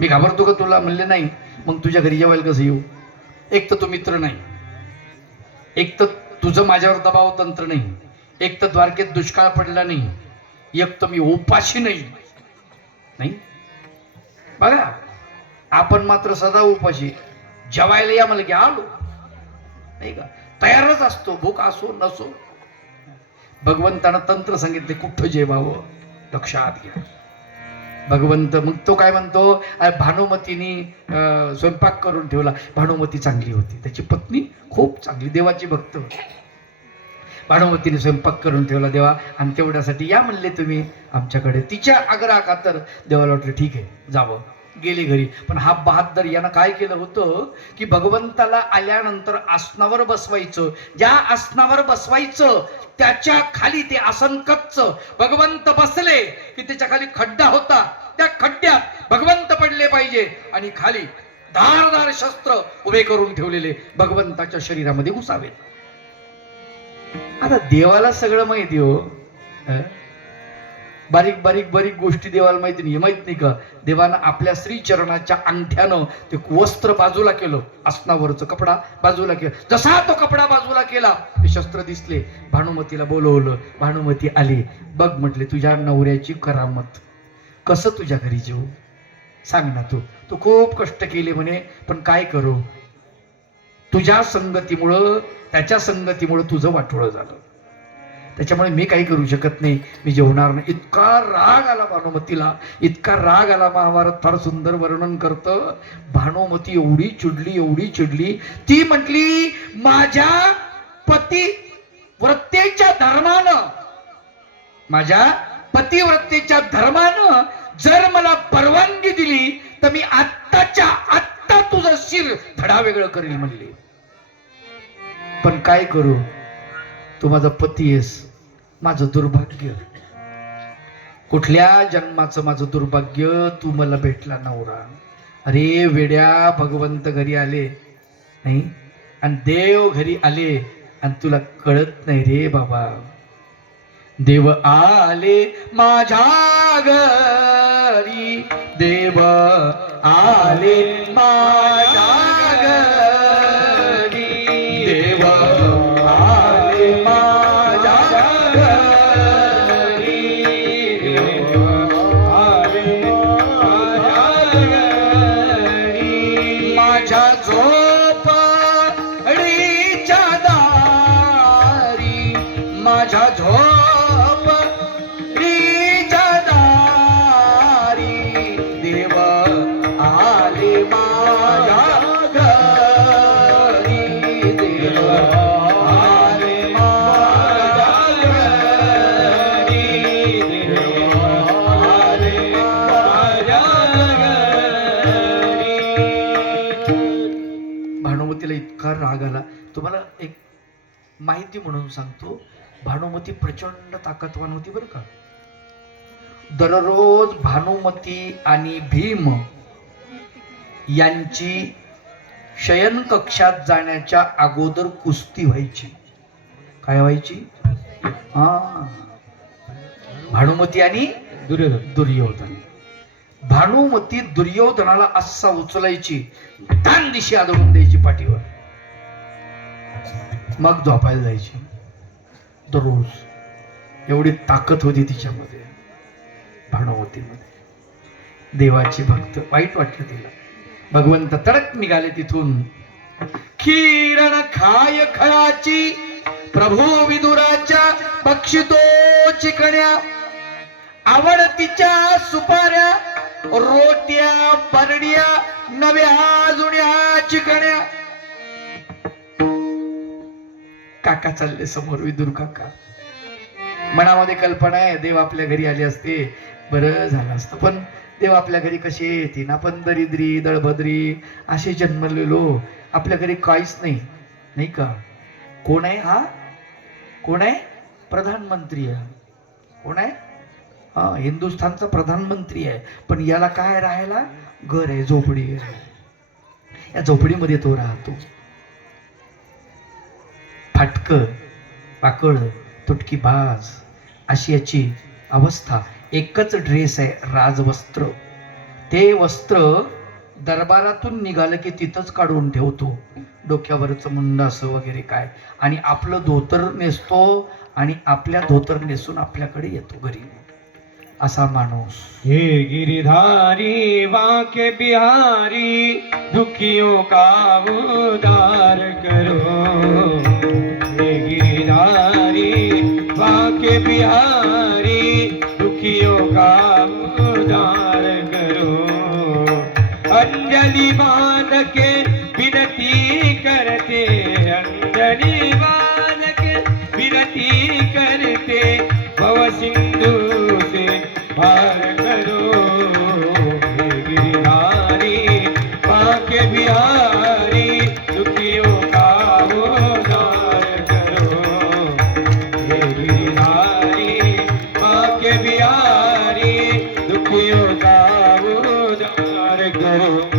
मी घाबरतो का तुला? म्हणले नाही. मग तुझ्या घरी जेवायला कसं येऊ? एक तर तू मित्र नाही, एक तर तुझं माझ्यावर दबाव तंत्र नाही, एक तर द्वारकेत दुष्काळ पडला नाही, एक तर मी उपाशी नाही. नाही बघा, आपण मात्र सदा उपाशी. जेवायला या मला की आलो, नाही का? तयारच असतो, भूक असो नसो. भगवंतानं तंत्र सांगितले, कुठं जेवावं लक्षात घ्या. भगवंत मग तो काय म्हणतो, भानुमतीने स्वयंपाक करून ठेवला. भानुमती चांगली होती, त्याची पत्नी खूप चांगली, देवाची भक्त होती. भानुमतीने स्वयंपाक करून ठेवला देवा, आणि तेवढ्यासाठी या म्हणले तुम्ही आमच्याकडे. तिच्या आग्रहा खातर देवाला वाटलं ठीक आहे जावं. गेले घरी. पण हा बहादर यानं काय केलं होतं की भगवंताला आल्यानंतर आसनावर बसवायचं. ज्या आसनावर बसवायचं त्याच्या खाली ते आसन कच्च. भगवंत बसले की त्याच्या खाली खड्डा होता, त्या खड्ड्यात भगवंत पडले पाहिजे, आणि खाली धारदार शस्त्र उभे करून ठेवलेले भगवंताच्या शरीरामध्ये घुसावे. आता देवाला सगळं माहिती हो, बारीक बारीक बारीक गोष्टी देवाला माहिती नाही. माहित नाही का, देवानं आपल्या श्रीचरणाच्या अंगठ्यानं ते वस्त्र बाजूला केलं, आसनावरचं कपडा बाजूला केलं. जसा तो कपडा बाजूला केला ते शस्त्र दिसले. भानुमतीला बोलवलं, भानुमती आली. बघ म्हटले तुझ्या नवऱ्याची करामत, कसं तुझ्या घरी जेवू सांग ना. तू खूप कष्ट केले म्हणे, पण काय करू, तुझ्या संगतीमुळं त्याच्या संगतीमुळं तुझं वाटोळं झालं, त्याच्यामुळे मी काही करू शकत नाही, मी जेवणार नाही. इतका राग आला भानुमतीला, इतका राग आला. महाभारत फार सुंदर वर्णन करतं. भानुमती एवढी चिडली, एवढी चिडली, ती म्हटली माझ्या पतिव्रतेच्या धर्मानं, माझ्या पतिव्रतेच्या धर्मानं जर मला परवानगी दिली तर मी आत्ताच्या आत्ता तुझं शिर धडा वेगळं करेल म्हणले. पण काय करू, तू माझा पती आहेस, माझं दुर्भाग्य, कुठल्या जन्माचं माझं दुर्भाग्य, तू मला भेटला नवरा. अरे वेड्या, भगवंत घरी आले नाही आणि देव घरी आले आणि तुला कळत नाही रे बाबा. देव आले माझ्या घरी, देव आले माझ्या घरी, देव आले माझ्या घरी, देव आले माझ्या घरी. माझ्या झोपडीच्या दारी, माझ्या राग आला. तुम्हाला एक माहिती म्हणून सांगतो, भानुमती प्रचंड ताकदवान होती बरं का. दररोज भानुमती आणि भीम यांची शयन कक्षात जाण्याच्या अगोदर कुस्ती व्हायची. काय व्हायची? भानुमती आणि दुर्योधन. भानुमती दुर्योधनाला असा उचलायची, दान दिशी आदळून द्यायची पाठीवर, मग झोपायला जायची. दररोज एवढी ताकद होती तिच्यामध्ये, भानुमतीमध्ये. देवाची भक्त. वाईट वाटलं तिला. भगवंत तडक निघाले तिथून. किरण खाय खळाची, प्रभू विदुराच्या बक्षितो चिकण्या, आवडतीच्या सुपाऱ्या, रोट्या परड्या, नव्या जुन्या चिकण्या. काका चालले समोर, विदुर काका. मनामध्ये कल्पना आहे, देव आपल्या घरी आले असते बरं झालं असतं, पण देव आपल्या घरी कसे येतील, आपण दरिद्री दळभद्री असे जन्मलेलो, आपल्या घरी काहीच नाही, नाही का. कोण आहे हा? कोण आहे? प्रधानमंत्री आहे. कोण आहे? हिंदुस्थानचा प्रधानमंत्री आहे, पण याला काय राहायला घर आहे, झोपडी आहे. या झोपडीमध्ये तो राहतो. फाटक पाकळ तुटकी बाज अशी याची अवस्था. एकच ड्रेस आहे, राजवस्त्र. ते वस्त्र दरबारातून निघालं की तिथंच काढून ठेवतो, डोक्यावरचं मुंड असं वगैरे काय, आणि आपलं धोतर नेसतो आणि आपल्या धोतर नेसून आपल्याकडे येतो घरी, असा माणूस. हे गिरधारी वाके बिहारी दुखियों का उद्धार करो। हे गिरधारी वाके बिहारी दुखियों का उद्धार करो। अंजलि बांध के विनती करते, अंजलि बांध के विनती करते, भव सिंधु से पार करो। हे गिरधारी वाके बिहारी दुखियों का उद्धार करो। हे गिरधारी वाके बिहारी दुखियों का उद्धार करो।